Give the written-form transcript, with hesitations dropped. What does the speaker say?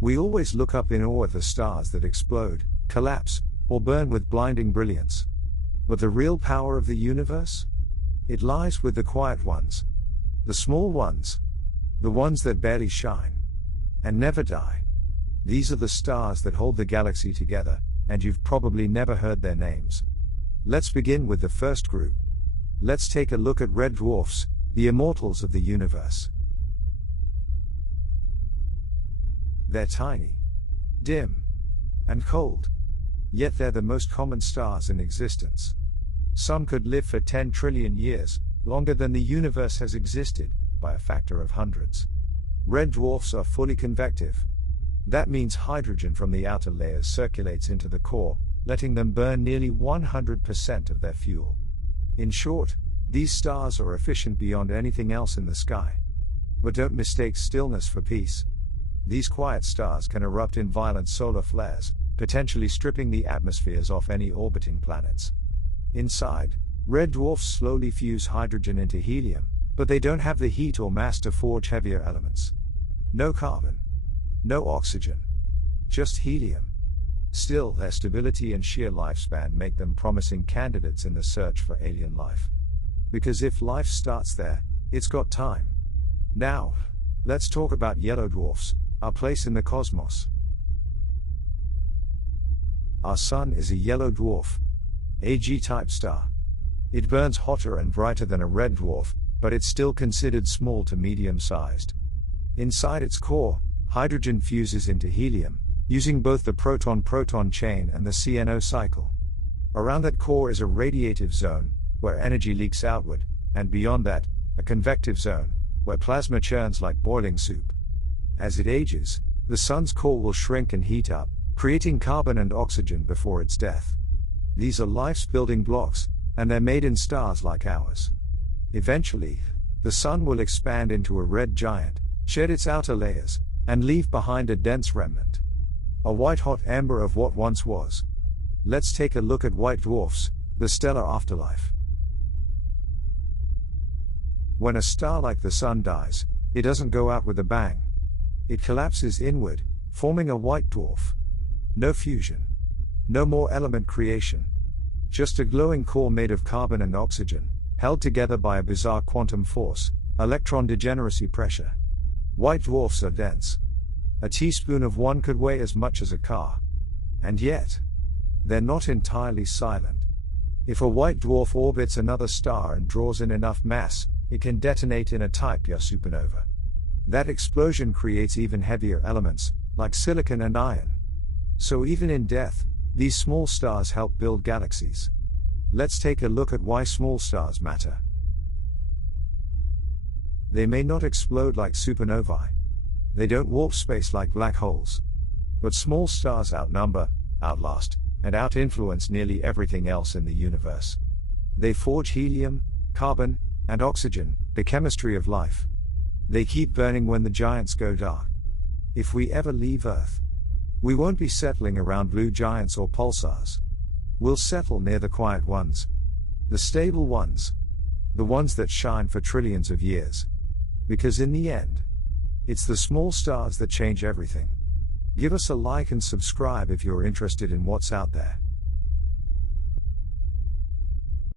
We always look up in awe at the stars that explode, collapse, or burn with blinding brilliance. But the real power of the universe? It lies with the quiet ones. The small ones. The ones that barely shine. And never die. These are the stars that hold the galaxy together, and you've probably never heard their names. Let's begin with the first group. Let's take a look at red dwarfs, the immortals of the universe. They're tiny, dim, and cold. Yet they're the most common stars in existence. Some could live for 10 trillion years, longer than the universe has existed, by a factor of hundreds. Red dwarfs are fully convective. That means hydrogen from the outer layers circulates into the core, letting them burn nearly 100% of their fuel. In short, these stars are efficient beyond anything else in the sky. But don't mistake stillness for peace. These quiet stars can erupt in violent solar flares, potentially stripping the atmospheres off any orbiting planets. Inside, red dwarfs slowly fuse hydrogen into helium, but they don't have the heat or mass to forge heavier elements. No carbon. No oxygen. Just helium. Still, their stability and sheer lifespan make them promising candidates in the search for alien life. Because if life starts there, it's got time. Now, let's talk about yellow dwarfs, our place in the cosmos. Our Sun is a yellow dwarf. A G-type star. It burns hotter and brighter than a red dwarf, but it's still considered small to medium-sized. Inside its core, hydrogen fuses into helium, using both the proton-proton chain and the CNO cycle. Around that core is a radiative zone, where energy leaks outward, and beyond that, a convective zone, where plasma churns like boiling soup. As it ages, the Sun's core will shrink and heat up, creating carbon and oxygen before its death. These are life's building blocks, and they're made in stars like ours. Eventually, the Sun will expand into a red giant, shed its outer layers, and leave behind a dense remnant. A white-hot ember of what once was. Let's take a look at white dwarfs, the stellar afterlife. When a star like the Sun dies, it doesn't go out with a bang. It collapses inward, forming a white dwarf. No fusion. No more element creation. Just a glowing core made of carbon and oxygen, held together by a bizarre quantum force, electron degeneracy pressure. White dwarfs are dense. A teaspoon of one could weigh as much as a car. And yet, they're not entirely silent. If a white dwarf orbits another star and draws in enough mass, it can detonate in a type Ya supernova. That explosion creates even heavier elements, like silicon and iron. So even in death, these small stars help build galaxies. Let's take a look at why small stars matter. They may not explode like supernovae. They don't warp space like black holes. But small stars outnumber, outlast, and out-influence nearly everything else in the universe. They forge helium, carbon, and oxygen, the chemistry of life. They keep burning when the giants go dark. If we ever leave Earth, we won't be settling around blue giants or pulsars. We'll settle near the quiet ones. The stable ones. The ones that shine for trillions of years. Because in the end, it's the small stars that change everything. Give us a like and subscribe if you're interested in what's out there.